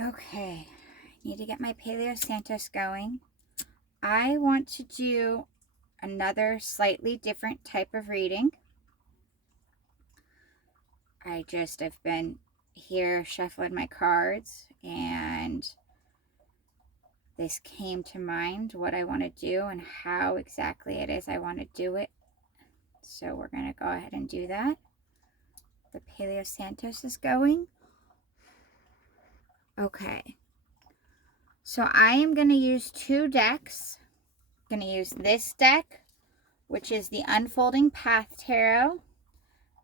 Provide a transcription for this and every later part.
Okay, I need to get my Paleo Santos going. I want to do another slightly different type of reading. I've been here shuffling my cards and this came to mind what I want to do and how exactly it is I want to do it. So we're going to go ahead and do that. The Paleo Santos is going. Okay. So I am going to use two decks. I'm going to use this deck, which is the Unfolding Path Tarot,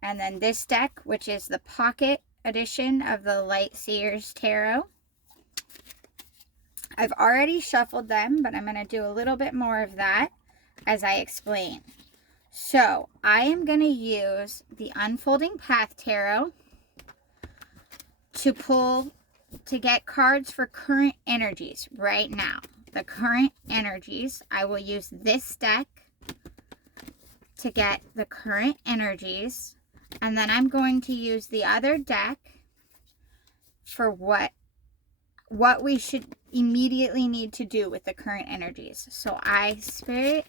and then this deck, which is the Pocket edition of the Light Seers Tarot. I've already shuffled them, but I'm going to do a little bit more of that as I explain. So I am going to use the Unfolding Path Tarot to get cards for current energies right now. The current energies, I will use this deck to get the current energies, and then I'm going to use the other deck for what we should immediately need to do with the current energies. So Spirit,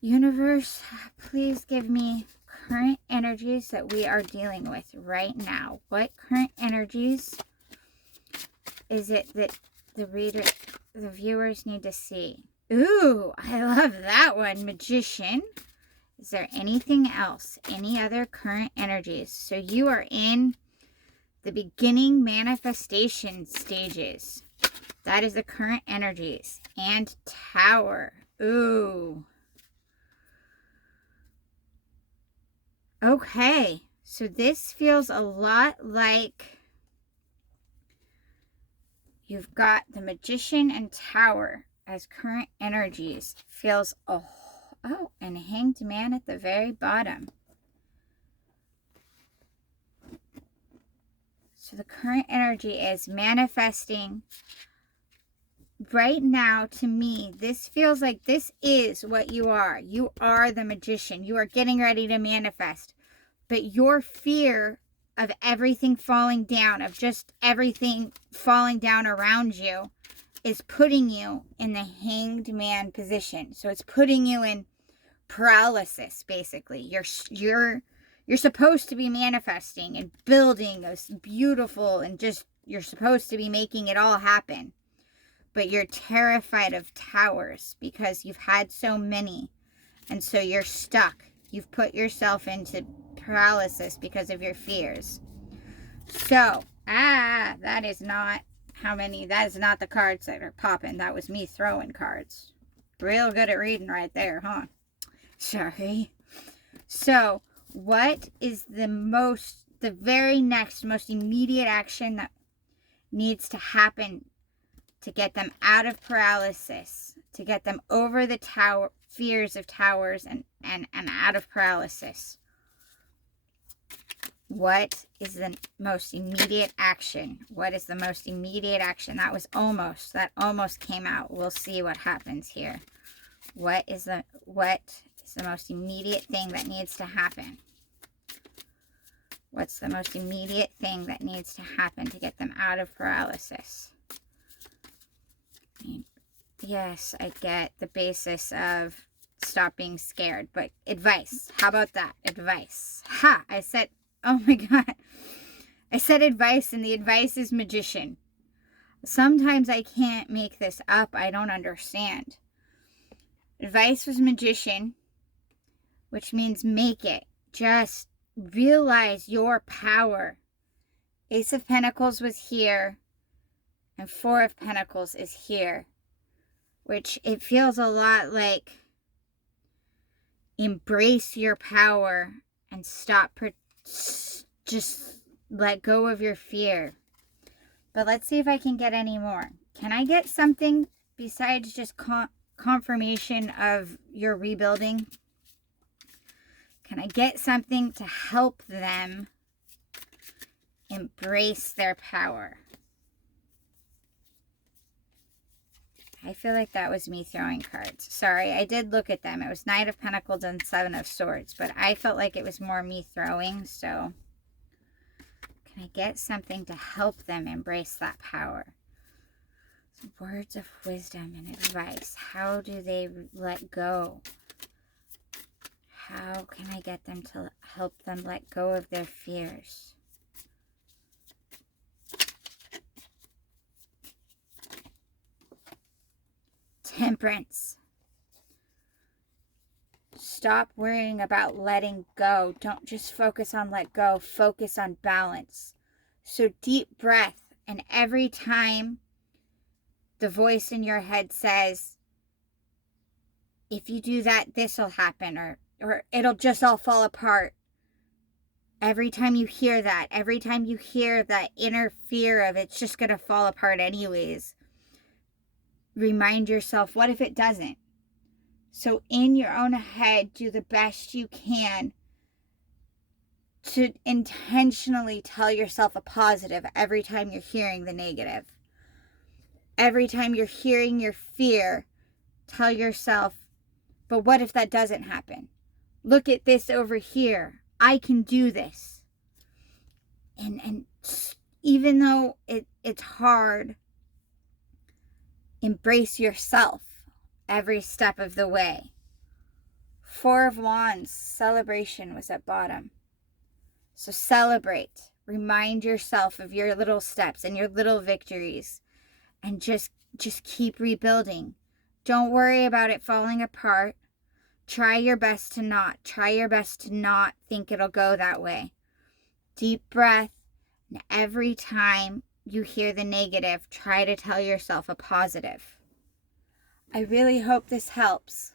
Universe, please give me current energies that we are dealing with right now. What current energies is it that the viewers need to see? Ooh, I love that one, Magician. Is there anything else? Any other current energies? So you are in the beginning manifestation stages. That is the current energies. And Tower. Ooh. Okay. So this feels a lot like you've got the Magician and Tower as current energies. Feels, oh, and Hanged Man at the very bottom. So the current energy is manifesting. Right now, to me, this feels like this is what you are. You are the Magician. You are getting ready to manifest. But your fear of everything falling down, of just everything falling down around you, is putting you in the Hanged Man position. So it's putting you in paralysis, basically. You're supposed to be manifesting and building this beautiful, and just, you're supposed to be making it all happen. But you're terrified of towers because you've had so many. And so you're stuck. You've put yourself into paralysis because of your fears. So, that is not that is not the cards that are popping. That was me throwing cards. Real good at reading right there, huh? Sorry. So, what is the very next, most immediate action that needs to happen to get them out of paralysis, to get them over the fears of towers and out of paralysis? What is the most immediate action? What is the most immediate action? That almost came out. We'll see what happens here. What is the most immediate thing that needs to happen? What's the most immediate thing that needs to happen to get them out of paralysis? Yes, I get the basis of stop being scared, but advice. How about that? Advice. Ha! I said, oh my God. I said advice, and the advice is Magician. Sometimes I can't make this up. I don't understand. Advice was Magician, which means make it. Just realize your power. Ace of Pentacles was here, and Four of Pentacles is here, which it feels a lot like embrace your power and just let go of your fear. But let's see if I can get any more. Can I get something besides just confirmation of your rebuilding? Can I get something to help them embrace their power? I feel like that was me throwing cards. Sorry, I did look at them. It was Knight of Pentacles and Seven of Swords, but I felt like it was more me throwing, so. Can I get something to help them embrace that power? Some words of wisdom and advice. How do they let go? How can I get them to help them let go of their fears? Temperance. Stop worrying about letting go. Don't just focus on let go. Focus on balance. So deep breath, and every time the voice in your head says, if you do that, this will happen, or it'll just all fall apart. Every time you hear that, every time you hear that inner fear of it's just going to fall apart anyways, remind yourself, what if it doesn't? So in your own head, do the best you can to intentionally tell yourself a positive every time you're hearing the negative. Every time you're hearing your fear, tell yourself, but what if that doesn't happen? Look at this over here. I can do this. And even though it's hard, embrace yourself every step of the way. Four of Wands, celebration was at bottom. So celebrate. Remind yourself of your little steps and your little victories. And just keep rebuilding. Don't worry about it falling apart. Try your best to not. Try your best to not think it'll go that way. Deep breath. And every time you hear the negative, try to tell yourself a positive. I really hope this helps.